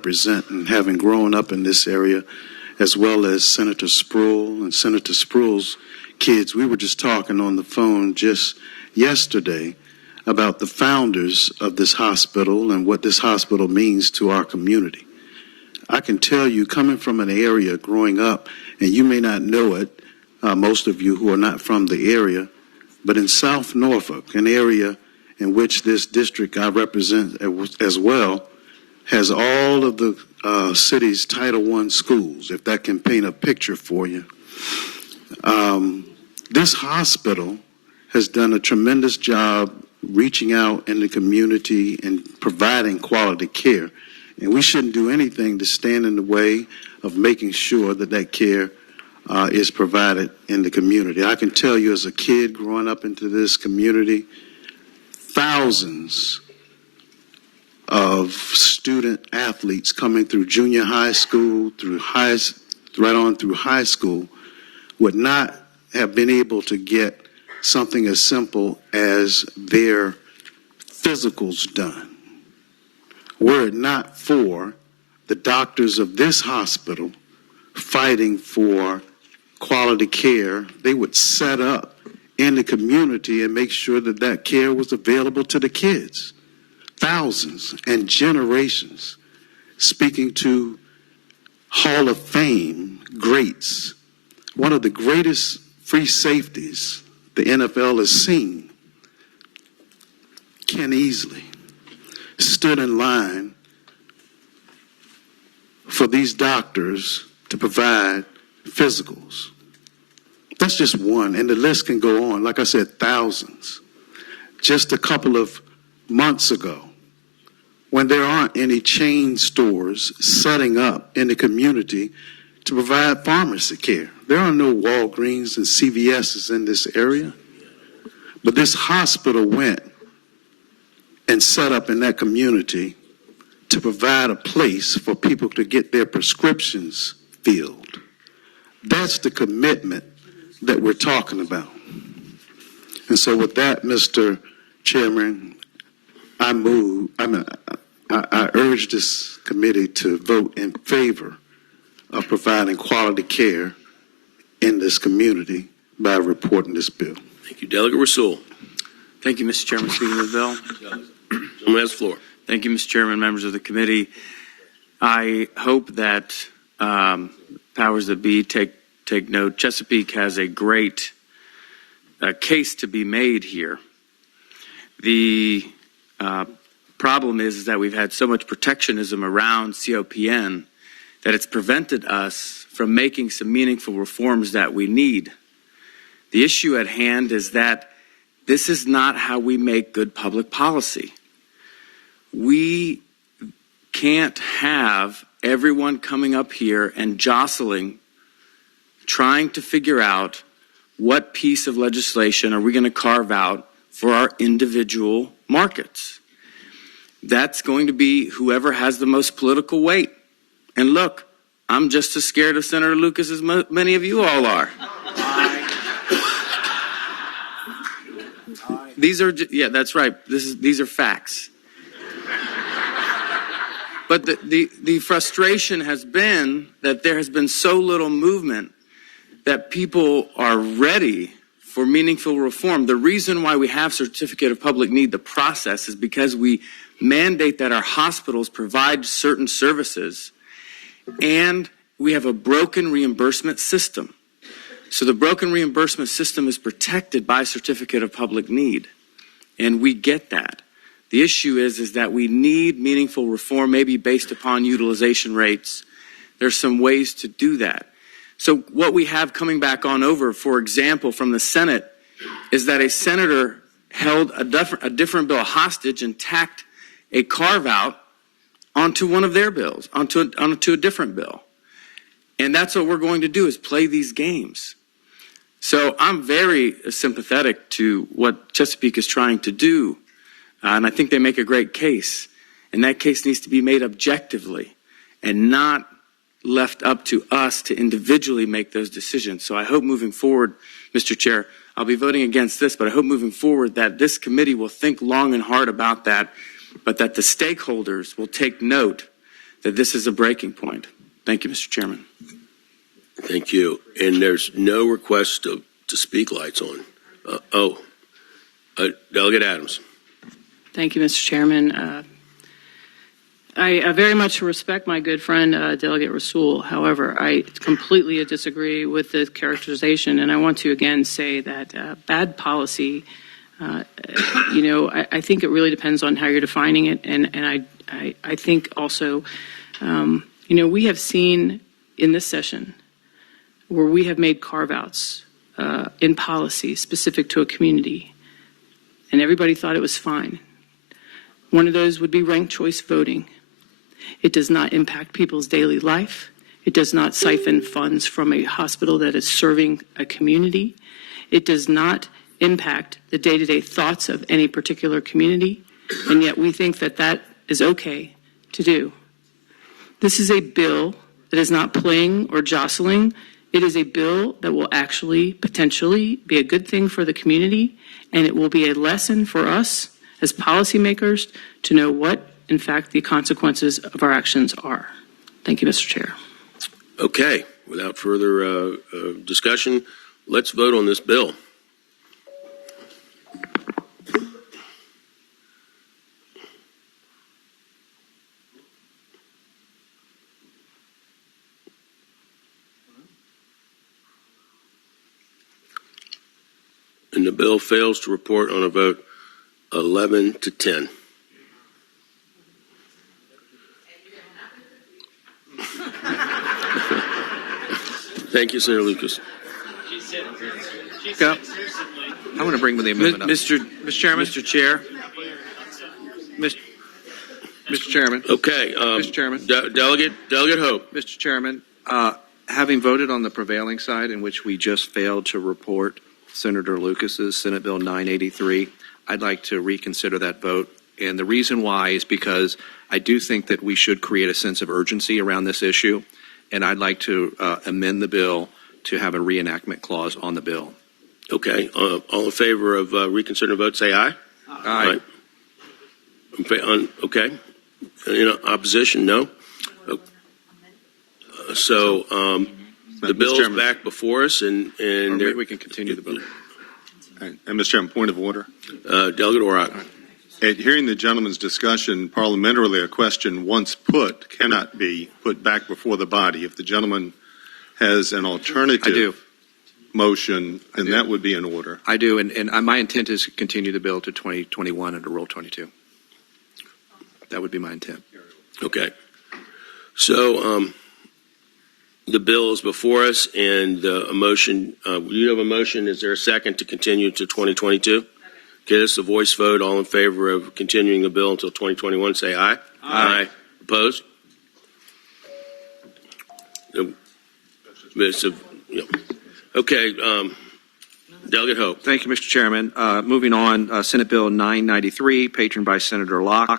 represent, and having grown up in this area, as well as Senator Spruill and Senator Spruill's kids, we were just talking on the phone just yesterday about the founders of this hospital and what this hospital means to our community. I can tell you, coming from an area growing up, and you may not know it, most of you who are not from the area, but in South Norfolk, an area in which this district I represent as well, has all of the city's Title I schools, if that can paint a picture for you. This hospital has done a tremendous job reaching out in the community and providing quality care. And we shouldn't do anything to stand in the way of making sure that that care is provided in the community. I can tell you, as a kid growing up into this community, thousands of student athletes coming through junior high school, right on through high school, would not have been able to get something as simple as their physicals done were it not for the doctors of this hospital fighting for quality care. They would set up in the community and make sure that that care was available to the kids. Thousands and generations, speaking to Hall of Fame greats. One of the greatest free safeties the NFL has seen, Ken Easley, stood in line for these doctors to provide physicals. That's just one, and the list can go on. Like I said, thousands. Just a couple of months ago, when there aren't any chain stores setting up in the community to provide pharmacy care. There are no Walgreens and CVS's in this area, but this hospital went and set up in that community to provide a place for people to get their prescriptions filled. That's the commitment that we're talking about. And so with that, Mr. Chairman, I urge this committee to vote in favor of providing quality care in this community by reporting this bill. Thank you. Delegate Rasool. Thank you, Mr. Chairman. Speaking of the bill. Gentleman has the floor. Thank you, Mr. Chairman, members of the committee. I hope that powers that be take note. Chesapeake has a great case to be made here. The problem is that we've had so much protectionism around COPN that it's prevented us from making some meaningful reforms that we need. The issue at hand is that this is not how we make good public policy. We can't have everyone coming up here and jostling, trying to figure out what piece of legislation are we going to carve out for our individual markets. That's going to be whoever has the most political weight. And look, I'm just as scared of Senator Lucas as many of you all are. These are, yeah, that's right. These are facts. But the frustration has been that there has been so little movement that people are ready for meaningful reform. The reason why we have Certificate of Public Need, the process, is because we mandate that our hospitals provide certain services, and we have a broken reimbursement system. So the broken reimbursement system is protected by Certificate of Public Need, and we get that. The issue is that we need meaningful reform, maybe based upon utilization rates. There's some ways to do that. So what we have coming back on over, for example, from the Senate, is that a senator held a different bill hostage and tacked a carve-out onto one of their bills, onto a different bill. And that's what we're going to do, is play these games. So I'm very sympathetic to what Chesapeake is trying to do, and I think they make a great case. And that case needs to be made objectively and not left up to us to individually make those decisions. So I hope moving forward, Mr. Chair, I'll be voting against this, but I hope moving forward that this committee will think long and hard about that, but that the stakeholders will take note that this is a breaking point. Thank you, Mr. Chairman. Thank you. And there's no request to speak lights on. Delegate Adams. Thank you, Mr. Chairman. I very much respect my good friend, Delegate Rasool. However, I completely disagree with the characterization, and I want to again say that bad policy, I think it really depends on how you're defining it, and I think also, we have seen in this session where we have made carve-outs in policy specific to a community, and everybody thought it was fine. One of those would be ranked choice voting. It does not impact people's daily life. It does not siphon funds from a hospital that is serving a community. It does not impact the day-to-day thoughts of any particular community, and yet we think that that is okay to do. This is a bill that is not playing or jostling. It is a bill that will actually potentially be a good thing for the community, and it will be a lesson for us as policymakers to know what, in fact, the consequences of our actions are. Thank you, Mr. Chair. Okay. Without further discussion, let's vote on this bill. And the bill fails to report on a vote 11 to 10. Thank you, Senator Lucas. Go. I'm going to bring the amendment up. Mr. Chairman. Mr. Chair. Mr. Chairman. Okay. Mr. Chairman. Delegate Hope. Mr. Chairman, having voted on the prevailing side in which we just failed to report Senator Lucas's Senate Bill 983, I'd like to reconsider that vote. And the reason why is because I do think that we should create a sense of urgency around this issue. And I'd like to amend the bill to have a reenactment clause on the bill. Okay. All in favor of reconsidering vote, say aye. Aye. Okay. In opposition, no. So the bill is back before us, and We can continue the bill. And Mr. Chairman, point of order. Delegate Orak. At hearing the gentleman's discussion, parliamentarily, a question once put cannot be put back before the body. If the gentleman has an alternative motion, then that would be in order. I do, and my intent is to continue the bill to 2021 under Rule 22. That would be my intent. Okay. So the bill is before us, and a motion. You have a motion. Is there a second to continue to 2022? Okay, this is a voice vote. All in favor of continuing the bill until 2021, say aye. Aye. Opposed? Okay. Delegate Hope. Thank you, Mr. Chairman. Moving on, Senate Bill 993, patroned by Senator Locke.